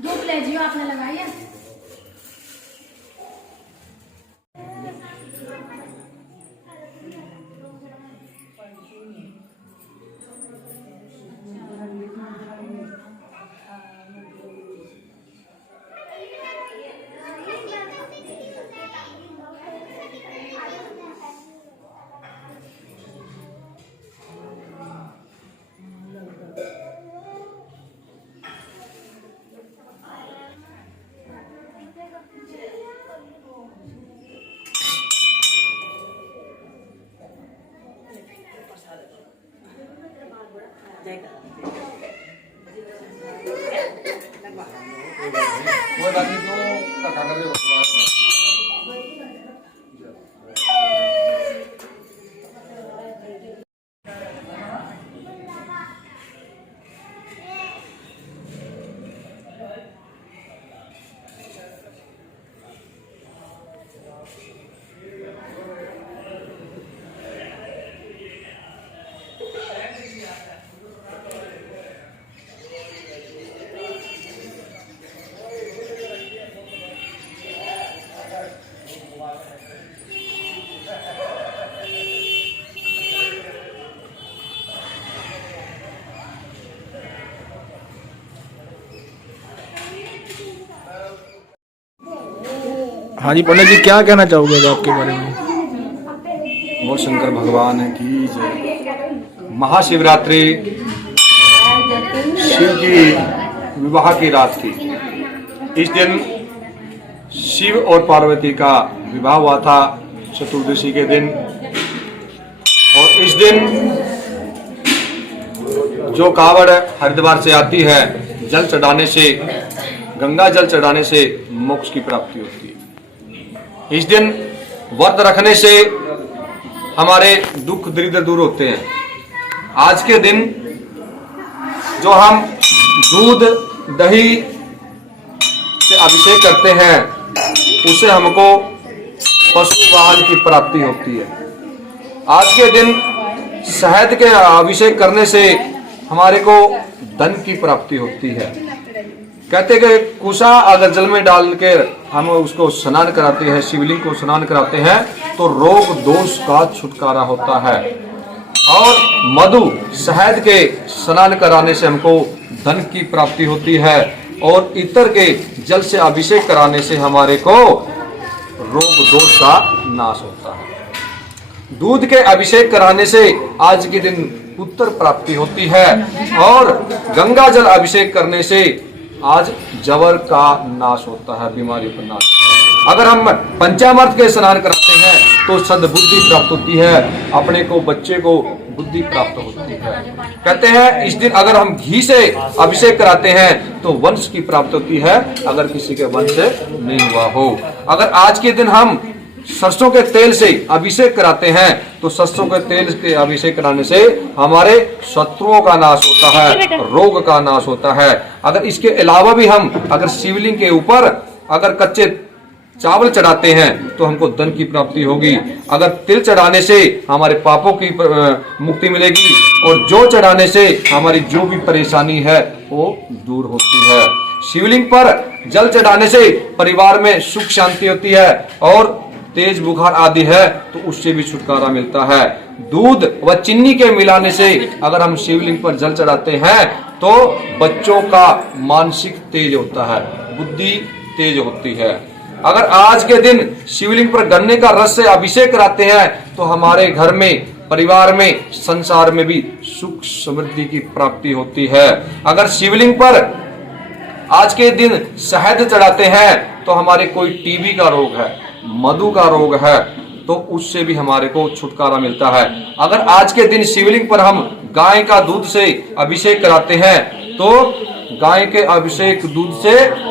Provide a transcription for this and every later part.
धूप ले जियो आपने लगाई है। कोई बात नहीं, क्यों धक्का कर रहे हो? हाँ जी पंडित जी, क्या कहना चाहोगे आज आपके बारे में? बोल शंकर भगवान की जय। महाशिवरात्रि शिव की विवाह की रात की। इस दिन शिव और पार्वती का विवाह हुआ था चतुर्दशी के दिन। और इस दिन जो कावड़ हरिद्वार से आती है, जल चढ़ाने से, गंगा जल चढ़ाने से मोक्ष की प्राप्ति होती है। इस दिन व्रत रखने से हमारे दुख दरिद्र दूर होते हैं। आज के दिन जो हम दूध दही से अभिषेक करते हैं, उससे हमको पशु वाहन की प्राप्ति होती है। आज के दिन शहद के अभिषेक करने से हमारे को धन की प्राप्ति होती है। कहते कि कुशा अगर जल में डाल के हम उसको स्नान कराते हैं, शिवलिंग को स्नान कराते हैं, तो रोग दोष का छुटकारा होता है। और मधु शहद के स्नान कराने से हमको धन की प्राप्ति होती है। और इतर के जल से अभिषेक कराने से हमारे को रोग दोष का नाश होता है। दूध के अभिषेक कराने से आज के दिन पुत्र प्राप्ति होती है। और गंगा जल अभिषेक करने से आज जवर का नाश होता है, बीमारी का नाश। अगर हम पंचामृत के स्नान कराते हैं तो सद्बुद्धि प्राप्त होती है, अपने को बच्चे को बुद्धि प्राप्त होती है। कहते हैं इस दिन अगर हम घी से अभिषेक कराते हैं तो वंश की प्राप्ति होती है, अगर किसी के वंश से नहीं हुआ हो। अगर आज के दिन हम सरसों के तेल से अभिषेक कराते हैं तो सरसों के तेल के अभिषेक कराने से हमारे शत्रुओं का नाश होता है, रोग का नाश होता है। अगर इसके अलावा भी हम अगर शिवलिंग के ऊपर अगर कच्चे चावल चढ़ाते हैं तो हमको धन की प्राप्ति होगी। अगर तिल चढ़ाने से हमारे पापों की मुक्ति मिलेगी। और जौ चढ़ाने से हमारी जो भी परेशानी है वो दूर होती है। शिवलिंग पर जल चढ़ाने से परिवार में सुख शांति होती है। और तेज बुखार आदि है तो उससे भी छुटकारा मिलता है। दूध व चीनी के मिलाने से अगर हम शिवलिंग पर जल चढ़ाते हैं तो बच्चों का मानसिक तेज होता है, बुद्धि तेज होती है। अगर आज के दिन शिवलिंग पर गन्ने का रस से अभिषेक कराते हैं तो हमारे घर में, परिवार में, संसार में भी सुख समृद्धि की प्राप्ति होती है। अगर शिवलिंग पर आज के दिन शहद चढ़ाते हैं तो हमारे कोई टीबी का रोग है, मधु का रोग है, तो उससे भी हमारे को छुटकारा मिलता है। अगर आज के दिन शिवलिंग पर हम गाय का दूध से अभिषेक कराते हैं तो गाय के अभिषेक दूध से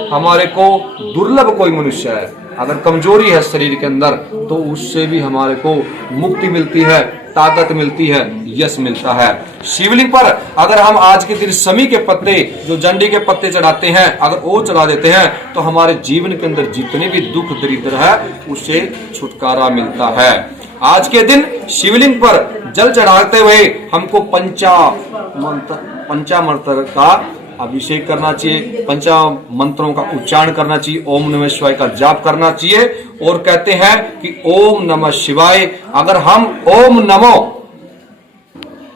हमारे को दुर्लभ कोई मनुष्य है, अगर कमजोरी है शरीर के अंदर, तो उससे भी हमारे को मुक्ति मिलती है, ताकत मिलती है, यश मिलता है। शिवलिंग पर अगर हम आज के दिन समी के पत्ते, जो जंडी के पत्ते चढ़ाते हैं, अगर वो चढ़ा देते हैं तो हमारे जीवन के अंदर जितने भी दुख दरिद्र है उससे छुटकारा मिलता है। आज के दिन शिवलिंग पर जल चढ़ाते हुए हमको पंचामृत का अभिषेक करना चाहिए, पंचा मंत्रों का उच्चारण करना चाहिए, ओम नमः शिवाय का जाप करना चाहिए। और कहते हैं कि ओम नमः शिवाय, अगर हम ओम नमो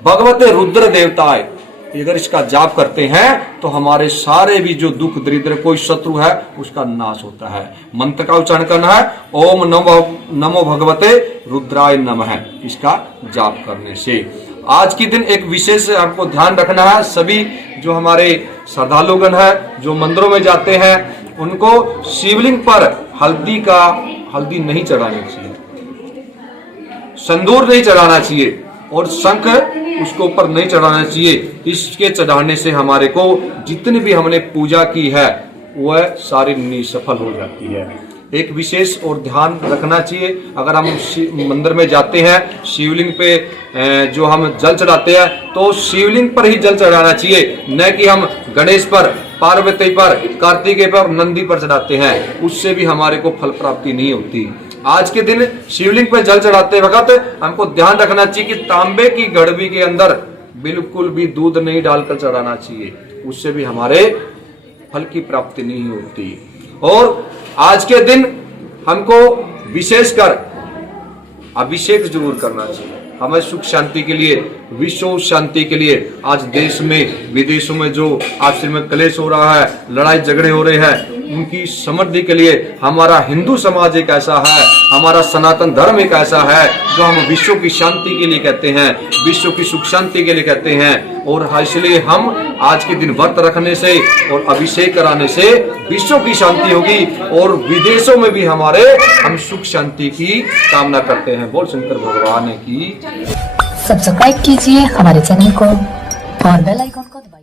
भगवते रुद्र देवताय अगर इसका जाप करते हैं तो हमारे सारे भी जो दुख दरिद्र, कोई शत्रु है, उसका नाश होता है। मंत्र का उच्चारण करना है, ओम नमो भगवते रुद्राय नमः, इसका जाप करने से। आज के दिन एक विशेष आपको ध्यान रखना है, सभी जो हमारे श्रद्धालुगण है, जो मंदिरों में जाते हैं, उनको शिवलिंग पर हल्दी नहीं चढ़ानी चाहिए, संदूर नहीं चढ़ाना चाहिए और शंख उसके ऊपर नहीं चढ़ाना चाहिए। इसके चढ़ाने से हमारे को जितनी भी हमने पूजा की है वह सारी निसफल हो जाती है। एक विशेष और ध्यान रखना चाहिए, अगर हम मंदिर में जाते हैं, शिवलिंग पे जो हम जल चढ़ाते हैं तो शिवलिंग पर ही जल चढ़ाना चाहिए, न कि हम गणेश पर, पार्वती पर, कार्तिकेय पर, नंदी पर चढ़ाते हैं, उससे भी हमारे को फल प्राप्ति नहीं होती। आज के दिन शिवलिंग पर जल चढ़ाते वक्त हमको ध्यान रखना चाहिए कि तांबे की गड़बी के अंदर बिल्कुल भी दूध नहीं डालकर चढ़ाना चाहिए, उससे भी हमारे फल की प्राप्ति नहीं होती। और आज के दिन हमको विशेषकर अभिषेक जरूर करना चाहिए, हमें सुख शांति के लिए, विश्व शांति के लिए। आज देश में, विदेशों में जो आपस में क्लेश हो रहा है, लड़ाई झगड़े हो रहे हैं, उनकी समृद्धि के लिए हमारा हिंदू समाज एक ऐसा है, हमारा सनातन धर्म एक ऐसा है जो हम विश्व की शांति के लिए कहते हैं, विश्व की सुख शांति के लिए कहते हैं। और इसलिए हम आज के दिन व्रत रखने से और अभिषेक कराने से विश्व की शांति होगी और विदेशों में भी हम सुख शांति की कामना करते हैं। बोल शंकर भगवान की। सब्सक्राइब कीजिए हमारे चैनल को और बेल आइकन को दबाइए।